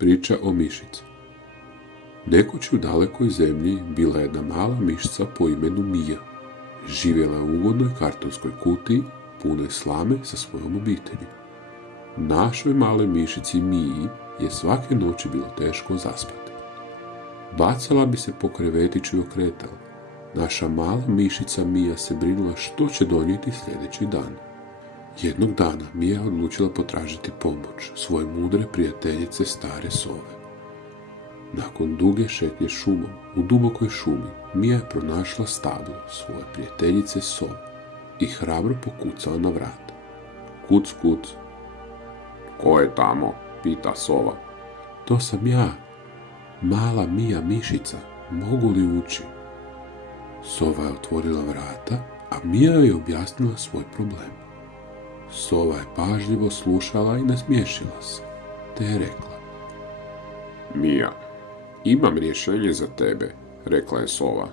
Priča o mišici. Nekoć u dalekoj zemlji bila je jedna mala mišica po imenu Mija. Živjela je u ugodnoj kartonskoj kutiji, punoj slame sa svojom obitelji. Našoj maloj mišici Miji je svake noći bilo teško zaspati. Bacala bi se po krevetiću i okretala. Naša mala mišica Mija se brinula što će donijeti sljedeći dan. Jednog dana Mija odlučila potražiti pomoć svoje mudre prijateljice stare sove. Nakon duge šetnje šumom, u dubokoj šumi, Mija je pronašla stablo svoje prijateljice sove i hrabro pokucala na vrata. Kuc, kuc. Ko je tamo? Pita sova. To sam ja, mala Mija mišica, mogu li ući? Sova je otvorila vrata, a Mija je objasnila svoj problem. Sova je pažljivo slušala i nasmiješila se, te je rekla. Mija, imam rješenje za tebe, rekla je sova.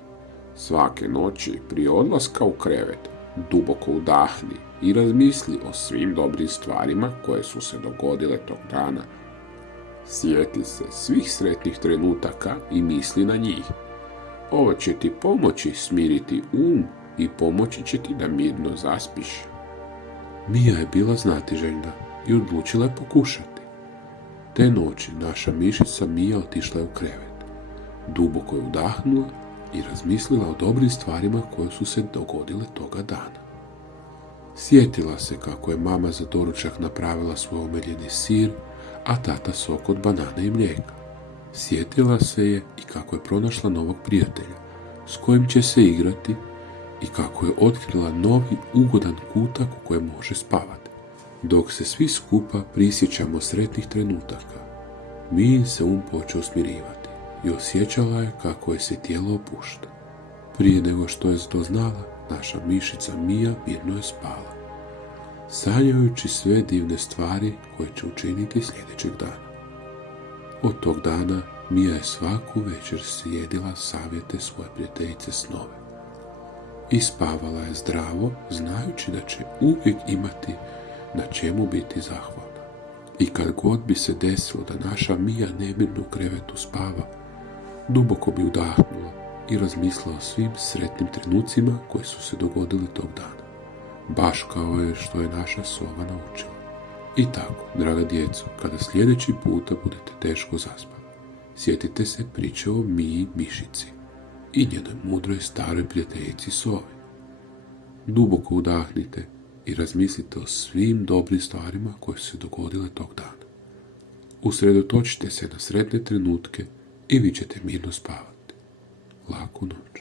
Svake noći prije odlaska u krevet duboko udahni i razmisli o svim dobrim stvarima koje su se dogodile tog dana. Sjeti se svih sretnih trenutaka i misli na njih. Ovo će ti pomoći smiriti i pomoći će ti da mirno zaspiš. Mija je bila znatiželjna i odlučila je pokušati. Te noći naša mišica Mija otišla je u krevet. Duboko je udahnula i razmislila o dobrim stvarima koje su se dogodile toga dana. Sjetila se kako je mama za doručak napravila svoj omiljeni sir, a tata sok od banane i mlijeka. Sjetila se je i kako je pronašla novog prijatelja, s kojim će se igrati, i kako je otkrila novi ugodan kutak u kojem može spavati. Dok se svi skupa prisjećamo sretnih trenutaka, Mijin se počeo smirivati i osjećala je kako je se tijelo opušta. Prije nego što je to znala, naša mišica Mija mirno je spala, sanjajući sve divne stvari koje će učiniti sljedećeg dana. Od tog dana Mija je svaku večer slijedila savjete svoje prijateljice snove i spavala je zdravo, znajući da će uvijek imati na čemu biti zahvalna. I kad god bi se desilo da naša Mija nemirno u krevetu spava, duboko bi udahnula i razmislila o svim sretnim trenucima koji su se dogodili tog dana, baš kao je što je naša sova naučila. I tako, draga djeco, kada sljedeći puta budete teško zaspani, sjetite se priče o Miji mišici i njenoj mudroj staroj prijateljici sovi. Duboko udahnite i razmislite o svim dobrim stvarima koje su se dogodile tog dana. Usredotočite se na sretne trenutke i vi ćete mirno spavati. Laku noć.